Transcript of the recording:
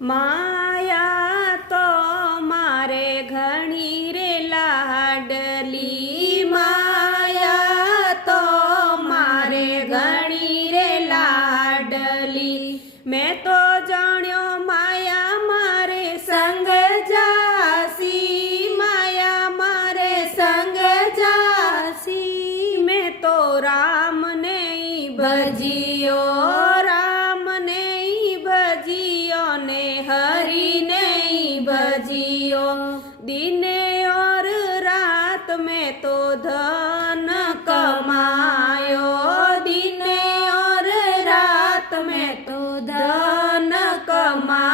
माया तो मारे घणी रे लाडली, माया तो मारे घणी रे लाडली। मैं तो जाण्यो माया मारे संग जासी, माया मारे संग जासी। मैं तो राम ने भजियो, राम ने भजियो ने हरि ने भजियो। दिने और रात में तो धन कमायो, दिने और रात में तो धन कमायो।